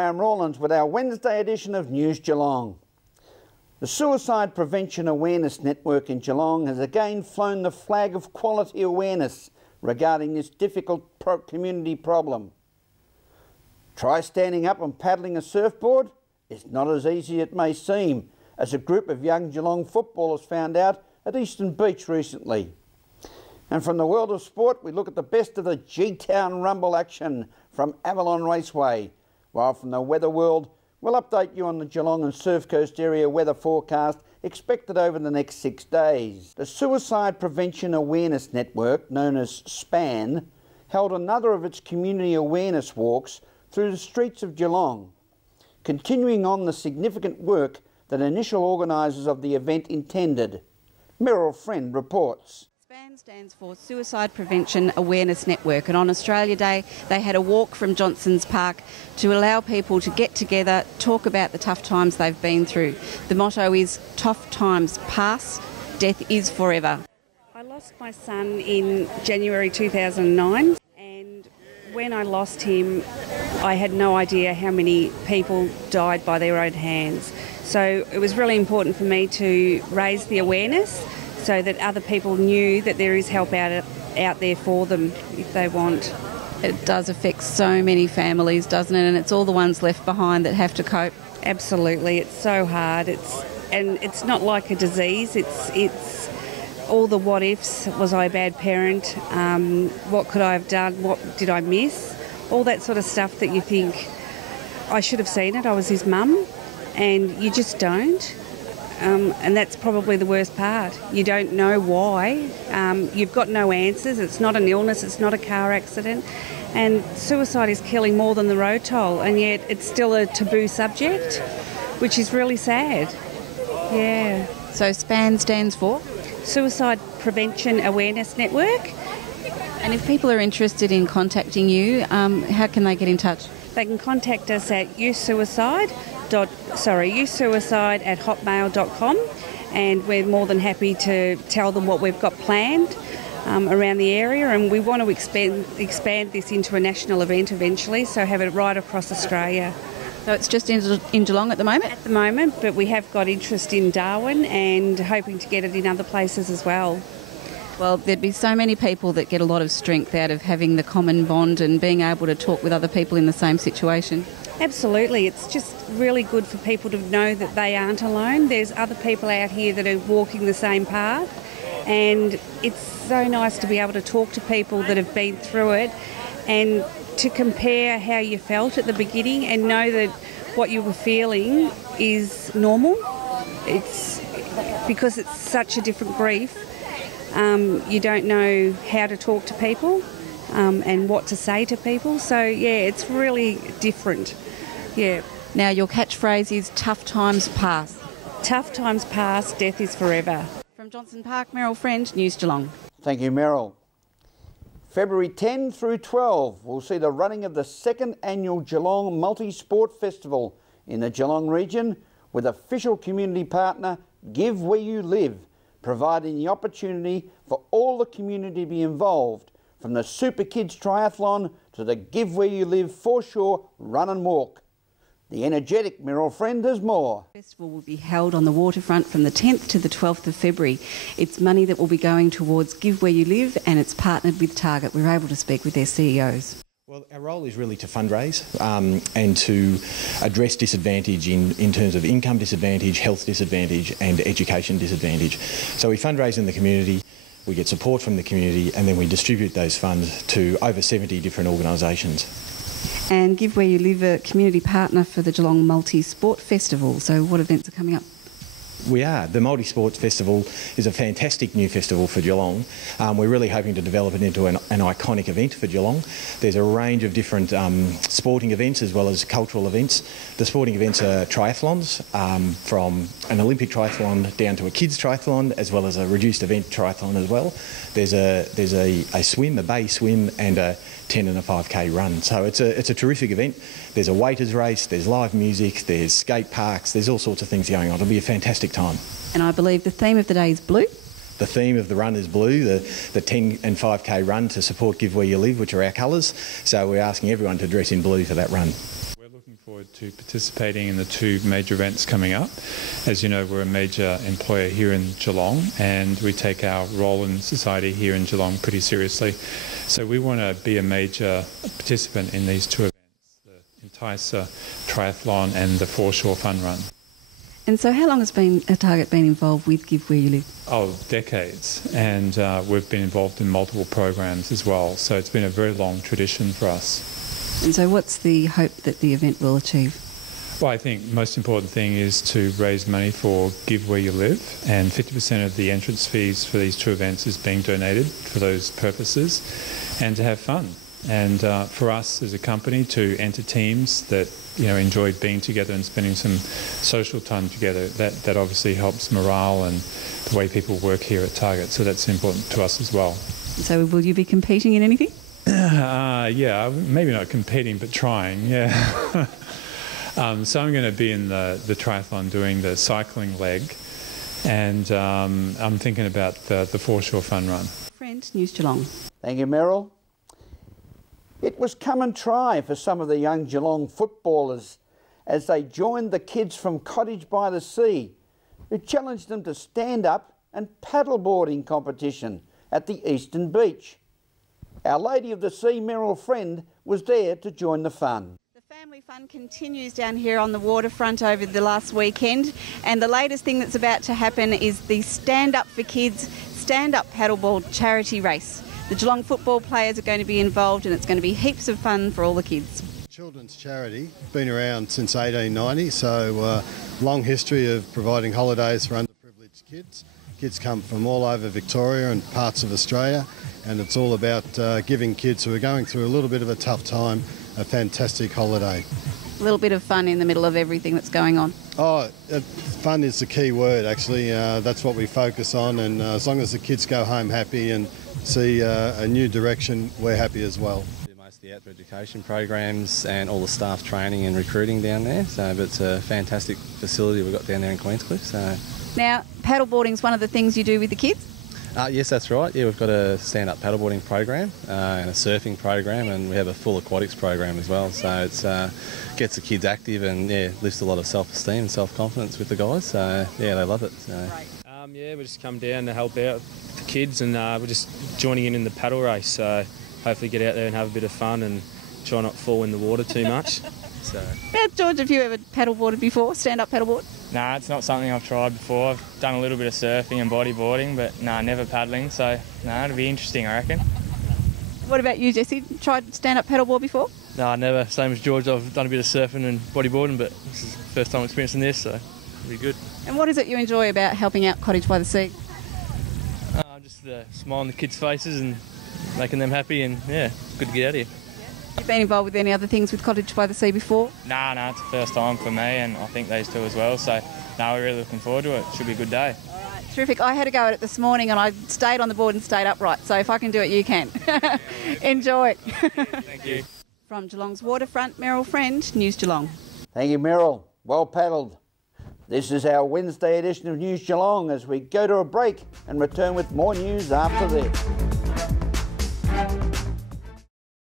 Graham Rawlins with our Wednesday edition of News Geelong. The Suicide Prevention Awareness Network in Geelong has again flown the flag of quality awareness regarding this difficult community problem. Try standing up and paddling a surfboard? It's not as easy as it may seem, as a group of young Geelong footballers found out at Eastern Beach recently. And from the world of sport, we look at the best of the G-Town Rumble action from Avalon Raceway, while from the weather world, we'll update you on the Geelong and Surf Coast area weather forecast expected over the next 6 days. The Suicide Prevention Awareness Network, known as SPAN, held another of its community awareness walks through the streets of Geelong, continuing on the significant work that initial organisers of the event intended. Meryl Friend reports. SPAN stands for Suicide Prevention Awareness Network, and on Australia Day they had a walk from Johnson's Park to allow people to get together, talk about the tough times they've been through. The motto is tough times pass, death is forever. I lost my son in January 2009, and when I lost him I had no idea how many people died by their own hands. So it was really important for me to raise the awareness so that other people knew that there is help out there for them if they want. It does affect so many families, doesn't it? And it's all the ones left behind that have to cope. Absolutely, it's so hard. It's not like a disease. It's all the what ifs. Was I a bad parent? What could I have done? What did I miss? All that sort of stuff that you think, I should have seen it. I was his mum, and you just don't. And that's probably the worst part. You don't know why. You've got no answers. It's not an illness. It's not a car accident. And suicide is killing more than the road toll, and yet it's still a taboo subject, which is really sad. Yeah. So SPAN stands for? Suicide Prevention Awareness Network. And if people are interested in contacting you, how can they get in touch? They can contact us at youthsuicide@hotmail.com, and we're more than happy to tell them what we've got planned around the area, and we want to expand this into a national event eventually, so have it right across Australia. So it's just in Geelong at the moment? At the moment, but we have got interest in Darwin and hoping to get it in other places as well. Well, there'd be so many people that get a lot of strength out of having the common bond and being able to talk with other people in the same situation. Absolutely. It's just really good for people to know that they aren't alone. There's other people out here that are walking the same path, and it's so nice to be able to talk to people that have been through it and to compare how you felt at the beginning and know that what you were feeling is normal. It's because it's such a different grief. You don't know how to talk to people and what to say to people. So, yeah, it's really different. Yeah. Now, your catchphrase is tough times pass. Tough times pass, death is forever. From Johnson Park, Meryl Friend, News Geelong. Thank you, Meryl. February 10 through 12, we'll see the running of the second annual Geelong Multi-Sport Festival in the Geelong region with official community partner Give Where You Live, providing the opportunity for all the community to be involved, from the Super Kids Triathlon to the Give Where You Live foreshore run and walk. The energetic Meryl Friend has more. The festival will be held on the waterfront from the 10th to the 12th of February. It's money that will be going towards Give Where You Live, and it's partnered with Target. We were able to speak with their CEOs. Well, our role is really to fundraise and to address disadvantage in terms of income disadvantage, health disadvantage and education disadvantage. So we fundraise in the community, we get support from the community, and then we distribute those funds to over 70 different organisations. And Give Where You Live, a community partner for the Geelong Multi-Sport Festival. So what events are coming up? We are. The Multi-Sports Festival is a fantastic new festival for Geelong. We're really hoping to develop it into an iconic event for Geelong. There's a range of different sporting events as well as cultural events. The sporting events are triathlons, from an Olympic triathlon down to a kids triathlon, as well as a reduced event triathlon as well. There's a swim, a bay swim, and a 10 and a 5k run. So it's a terrific event. There's a waiters race, there's live music, there's skate parks, there's all sorts of things going on. It'll be a fantastic time. And I believe the theme of the day is blue? The theme of the run is blue, the 10 and 5k run to support Give Where You Live, which are our colours. So we're asking everyone to dress in blue for that run. We're looking forward forward to participating in the two major events coming up. As you know, we're a major employer here in Geelong, and we take our role in society here in Geelong pretty seriously. So we want to be a major participant in these two events, the Enticer Triathlon and the Foreshore Fun Run. And so how long has Target been involved with Give Where You Live? Oh, decades, and we've been involved in multiple programs as well, so it's been a very long tradition for us. And so what's the hope that the event will achieve? Well, I think the most important thing is to raise money for Give Where You Live, and 50% of the entrance fees for these two events is being donated for those purposes, and to have fun. And for us as a company to enter teams that enjoyed being together and spending some social time together, that obviously helps morale and the way people work here at Target. So that's important to us as well. So will you be competing in anything? Yeah, maybe not competing, but trying, yeah. So I'm going to be in the triathlon doing the cycling leg, and I'm thinking about the Foreshore Fun Run. Friend, News Geelong. Thank you, Meryl. It was come and try for some of the young Geelong footballers as they joined the kids from Cottage by the Sea, who challenged them to stand up and paddleboarding competition at the Eastern Beach. Our Lady of the Sea, Meryl Friend, was there to join the fun. The family fun continues down here on the waterfront over the last weekend, and the latest thing that's about to happen is the Stand Up for Kids Stand Up Paddleboard charity race. The Geelong football players are going to be involved, and it's going to be heaps of fun for all the kids. Children's charity, been around since 1890, so long history of providing holidays for underprivileged kids. Kids come from all over Victoria and parts of Australia, and it's all about giving kids who are going through a little bit of a tough time a fantastic holiday. A little bit of fun in the middle of everything that's going on. Oh, fun is the key word, actually. That's what we focus on, and as long as the kids go home happy and see a new direction, we're happy as well. Most of the outdoor education programs and all the staff training and recruiting down there, but it's a fantastic facility we've got down there in Queenscliff. So. Now, paddleboarding is one of the things you do with the kids? Yes, that's right. Yeah, we've got a stand-up paddleboarding program and a surfing program, and we have a full aquatics program as well. So it gets the kids active and lifts a lot of self-esteem and self-confidence with the guys. So yeah, they love it. So. Right. Yeah, we just come down to help out the kids, and we're just joining in the paddle race. So hopefully get out there and have a bit of fun and try not fall in the water too much. So. Now, George, have you ever paddleboarded before? Stand-up paddleboard? Nah, it's not something I've tried before. I've done a little bit of surfing and bodyboarding, but never paddling. So it'll be interesting, I reckon. What about you, Jesse? Tried stand-up paddleboard before? No, never. Same as George. I've done a bit of surfing and bodyboarding, but this is the first time experiencing this, so it'll be good. And what is it you enjoy about helping out Cottage by the Sea? Just the smile on the kids' faces and making them happy, and good to get out here. You've been involved with any other things with Cottage by the Sea before? Nah, it's the first time for me, and I think these two as well. So, we're really looking forward to it. Should be a good day. All right, terrific. I had to go at it this morning, and I stayed on the board and stayed upright. So if I can do it, you can. Enjoy. Thank you. From Geelong's waterfront, Meryl Friend, News Geelong. Thank you, Meryl. Well paddled. This is our Wednesday edition of News Geelong as we go to a break and return with more news after this.